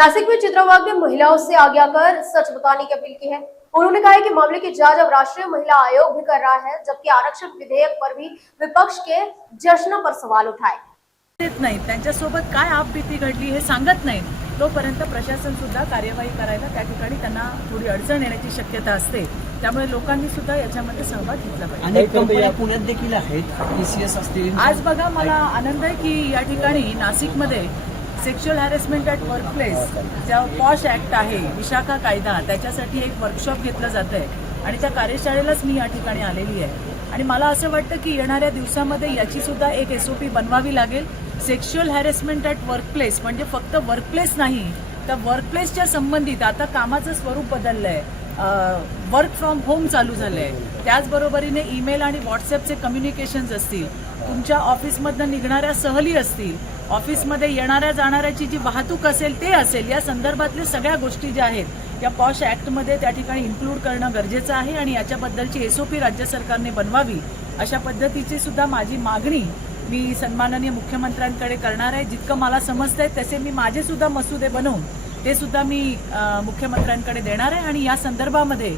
नासिक में चित्रवाग ने महिलाओं से आगे आकर सच बताने की अपील की है। उन्होंने कहा है कि मामले की जांच अब राष्ट्रीय महिला आयोग भी कर रहा है, जबकि आरक्षण विधेयक पर भी विपक्ष के जश्न पर सवाल उठाए देत नाही। त्यांच्यासोबत काय आपबीती घडली हे सांगत नाही तोपर्यंत प्रशासन सुद्धा कार्यवाही करायला त्या ठिकाणी त्यांना थोडी अडचण येण्याची शक्यता असते। त्यामुळे लोकांनी सुद्धा याच्यामध्ये सहभाग घेतला पाहिजे। अनेक कंपन्या पुण्यात देखील आहेत, टीसीएस असतील। आज बघा, मला आनंद आहे की या ठिकाणी नाशिकमध्ये सेक्शुअल हॅरेसमेंट ॲट वर्कप्लेस ज्या पॉश ॲक्ट आहे, विशाखा कायदा, त्याच्यासाठी एक वर्कशॉप घेतलं जात आहे आणि त्या कार्यशाळेलाच मी या ठिकाणी आलेली आहे। आणि मला असं वाटतं की येणाऱ्या दिवसामध्ये याची सुद्धा एक SOP बनवावी लागेल। सेक्शुअल हॅरेसमेंट ॲट वर्कप्लेस म्हणजे फक्त वर्कप्लेस नाही, तर वर्कप्लेसच्या संबंधित आता कामाचं स्वरूप बदललंय, वर्क फ्रॉम होम चालू झालंय। त्याचबरोबरीने ईमेल आणि व्हॉट्सअपचे कम्युनिकेशन्स असतील, तुमच्या ऑफिसमधनं निघणाऱ्या सहली असतील, ऑफिसमध्ये येणाऱ्या जाणाऱ्याची जी वाहतूक असेल ते असेल, या संदर्भातल्या सगळ्या गोष्टी ज्या आहेत या पॉश ॲक्टमध्ये त्या ठिकाणी इन्क्लूड करणं गरजेचं आहे आणि याच्याबद्दलची SOP राज्य सरकारने बनवावी, अशा पद्धतीची सुद्धा माझी मागणी मी सन्माननीय मुख्यमंत्र्यांकडे करणार आहे। जितकं मला समजतंय तसे मी माझे सुद्धा मसुदे बनवून ते सुद्धा मी मुख्यमंत्र्यांकडे देणार आहे आणि या संदर्भामध्ये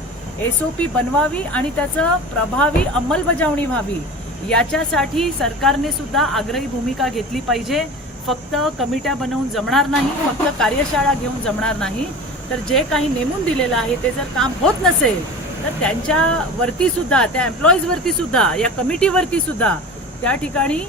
SOP बनवावी आणि त्याचं प्रभावी अंमलबजावणी व्हावी, याच्यासाठी सरकारने सुद्धा आग्रही भूमिका घेतली पाहिजे। फक्त कमिट्या बनवून जमणार नाही, फक्त कार्यशाळा घेऊन जमणार नाही, तर जे काही नेमून दिलेलं आहे ते जर काम होत नसेल तर त्यांच्यावरती सुद्धा, त्या एम्प्लॉईजवरती सुद्धा, या कमिटीवरती सुद्धा त्या ठिकाणी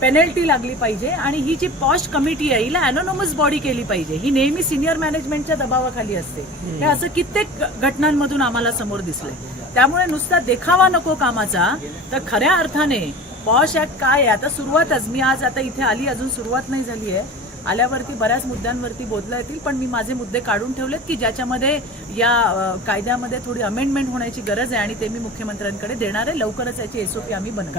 पेनल्टी लागली पाहिजे। आणि ही जी पॉश कमिटी आहे हिला अॅनोनॉमस बॉडी केली पाहिजे। ही नेहमी सिनियर मॅनेजमेंटच्या दबावाखाली असते, हे असं कित्येक घटनांमधून आम्हाला समोर दिसलंय। त्यामुळे नुसता देखावा नको कामाचा, तर खऱ्या अर्थाने पॉश ॲक्ट काय आहे, आता सुरुवातच, मी आज आता इथे आली, अजून सुरुवात नाही झाली आहे, आल्यावरती बऱ्याच मुद्द्यांवरती बोलता येतील, पण मी माझे मुद्दे काढून ठेवलेत की ज्याच्यामध्ये या कायद्यामध्ये थोडी अमेंडमेंट होण्याची गरज आहे आणि ते मी मुख्यमंत्र्यांकडे देणार आहे। लवकरच याची SOP आम्ही बनवू।